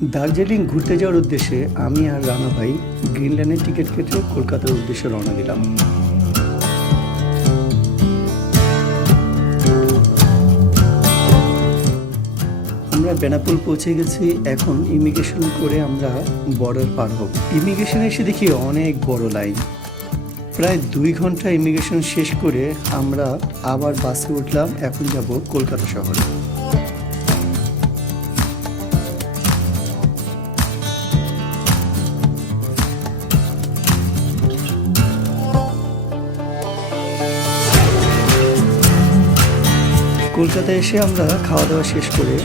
দার্জিলিং ঘুরতে যাওয়ার উদ্দেশ্যে আমি আর রানা ভাই গ্রিন লাইনের টিকিট কেটে কলকাতার উদ্দেশ্যে রওনা দিলাম। আমরা বেনাপোল পৌঁছে গেছি। এখন ইমিগ্রেশন করে আমরা বর্ডার পার হব। ইমিগ্রেশনে এসে দেখি অনেক বড় লাইন। প্রায় 2 ঘন্টা ইমিগ্রেশন শেষ করে আমরা আবার বাসে উঠলাম। এখন যাব কলকাতা শহরে। কলকাতায় এসে আমরা খাওয়া দাওয়া শেষ করে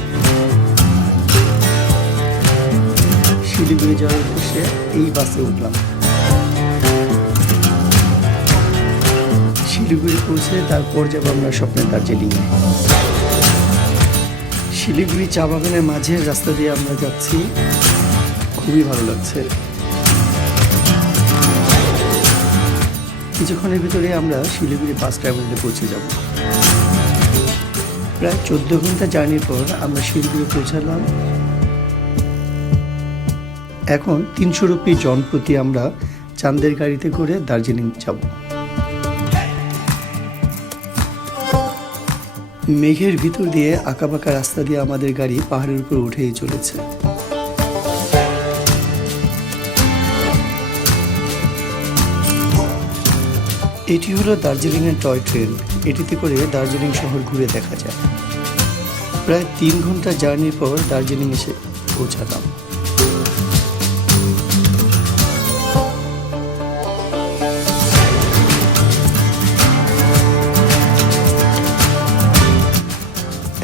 শিলিগুড়ি যাওয়ার উদ্দেশ্যে এই বাসে উঠলাম। শিলিগুড়ি পৌঁছে তারপর যাব আমরা স্বপ্নের দার্জিলিংয়ে। শিলিগুড়ি চা বাগানের মাঝের রাস্তা দিয়ে আমরা যাচ্ছি, খুবই ভালো লাগছে। কিছুক্ষণের ভিতরে আমরা শিলিগুড়ি বাস টার্মিনালে পৌঁছে যাব। প্রায় 14 ঘন্টা জার্নির পর আমরা শিলিগুড়ি পৌঁছালাম। এখন 300 রুপি জনপ্রতি আমরা চাঁদের গাড়িতে করে দার্জিলিং যাব। মেঘের ভিতর দিয়ে আঁকাবাঁকা রাস্তা দিয়ে আমাদের গাড়ি পাহাড়ের উপর উঠেই চলেছে। এটি হলো দার্জিলিংয়ের টয় ট্রেন। এটিতে করে দার্জিলিং শহর ঘুরে দেখা যায়। প্রায় 3 ঘন্টা জার্নির পর দার্জিলিং এসে পৌঁছালাম।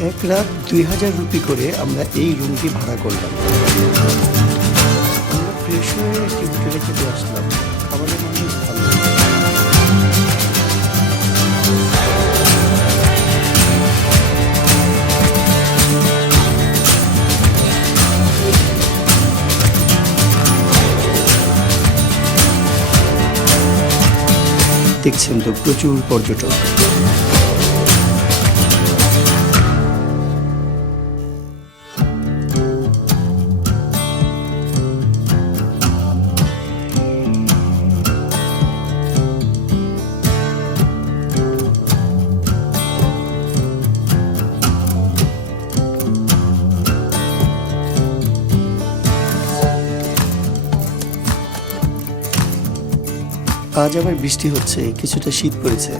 এক রাত 2000 রুপি করে আমরা এই রুমটি ভাড়া করলাম। আমরা ফ্রেশ হয়ে একটি হোটেলে খেতে আসলাম। খাবারের মান ভালো। দেখছেন তো প্রচুর পর্যটক। আজ আবার বৃষ্টি হচ্ছে, কিছুটা শীত পড়েছে,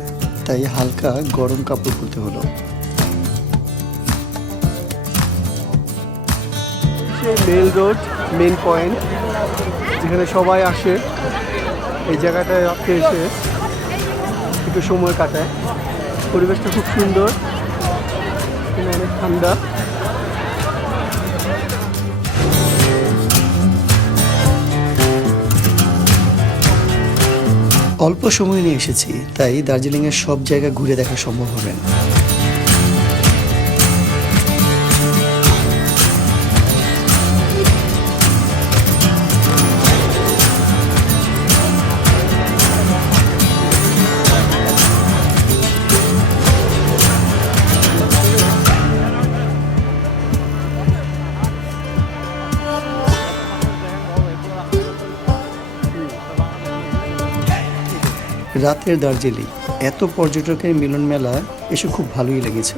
তাই হালকা গরম কাপড় পরতে হলো। মেল রোড, মেন পয়েন্ট, যেখানে সবাই আসে। এই জায়গাটায় রাত্রে এসে একটু সময় কাটায়। পরিবেশটা খুব সুন্দর, এখানে অনেক ঠান্ডা। অল্প সময় নিয়ে এসেছি, তাই দার্জিলিংয়ের সব জায়গা ঘুরে দেখা সম্ভব হবে না। রাতের দার্জিলিং, এত পর্যটকের মিলন মেলা এসে খুব ভালোই লেগেছে।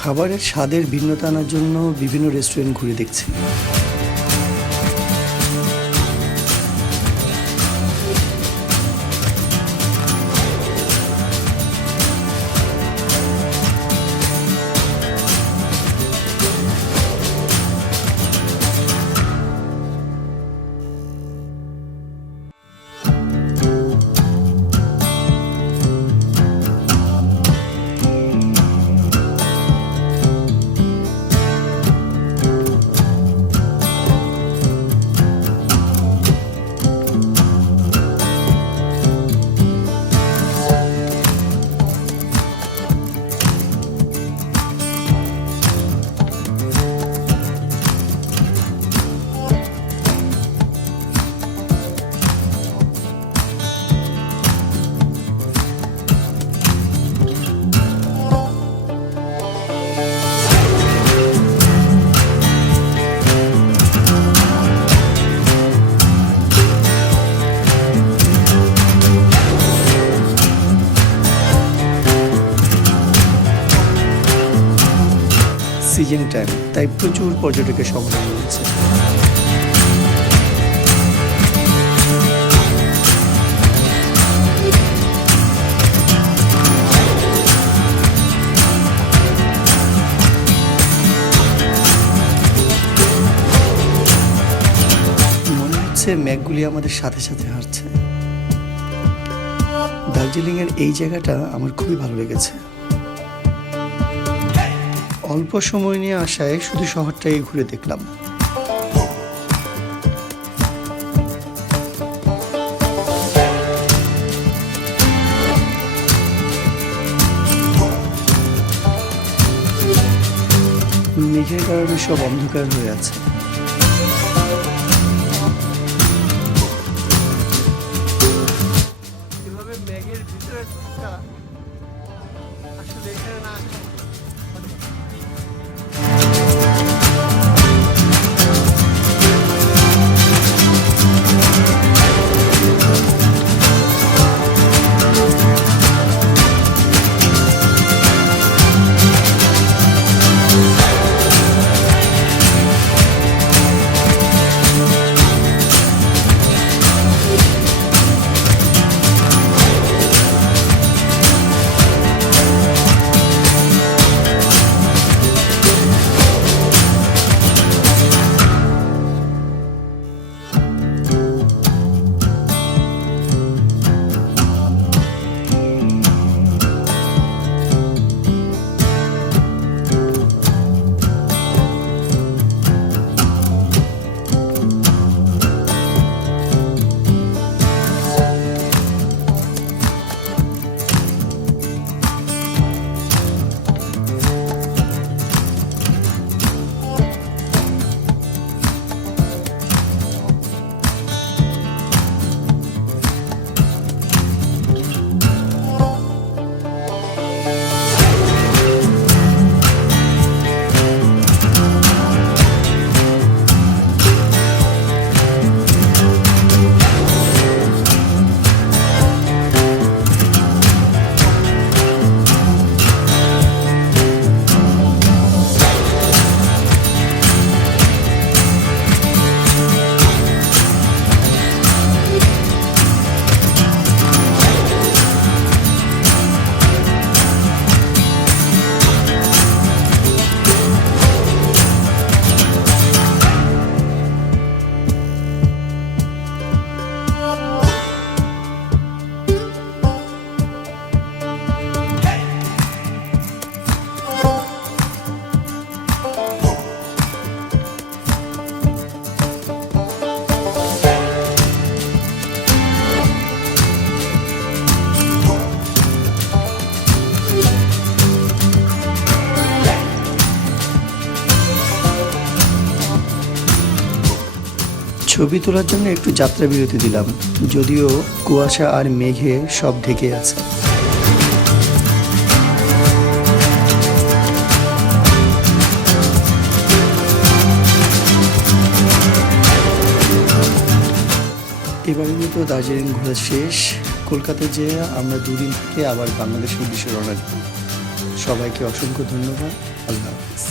খাবারের স্বাদের ভিন্নতা আনার জন্য বিভিন্ন রেস্টুরেন্ট ঘুরে দেখছি। সিজন টাইম, তাই প্রচুর পর্যটকের সমাগম রয়েছে। মনে হচ্ছে মেঘগুলি আমাদের সাথে সাথে হাঁটছে। দার্জিলিংয়ের এই জায়গাটা আমার খুবই ভালো লেগেছে। অল্প সময় নিয়ে আসায় শুধু শহরটাই ঘুরে দেখলাম। মেঘের কারণে সব অন্ধকার হয়ে আছে। এভাবে মেঘের ভিতরে থাকা আসলে এখানে না আসলে ছবি তোলার জন্য একটু যাত্রা বিরতি দিলাম, যদিও কুয়াশা আর মেঘে সব ঢেকে আছে। এবারের মতো দার্জিলিং ঘোরা শেষ। কলকাতায় যেয়ে আমরা 2 দিন থেকে আবার বাংলাদেশের উদ্দেশ্যে রওনা দিব। সবাইকে অসংখ্য ধন্যবাদ। আল্লাহ হাফিজ।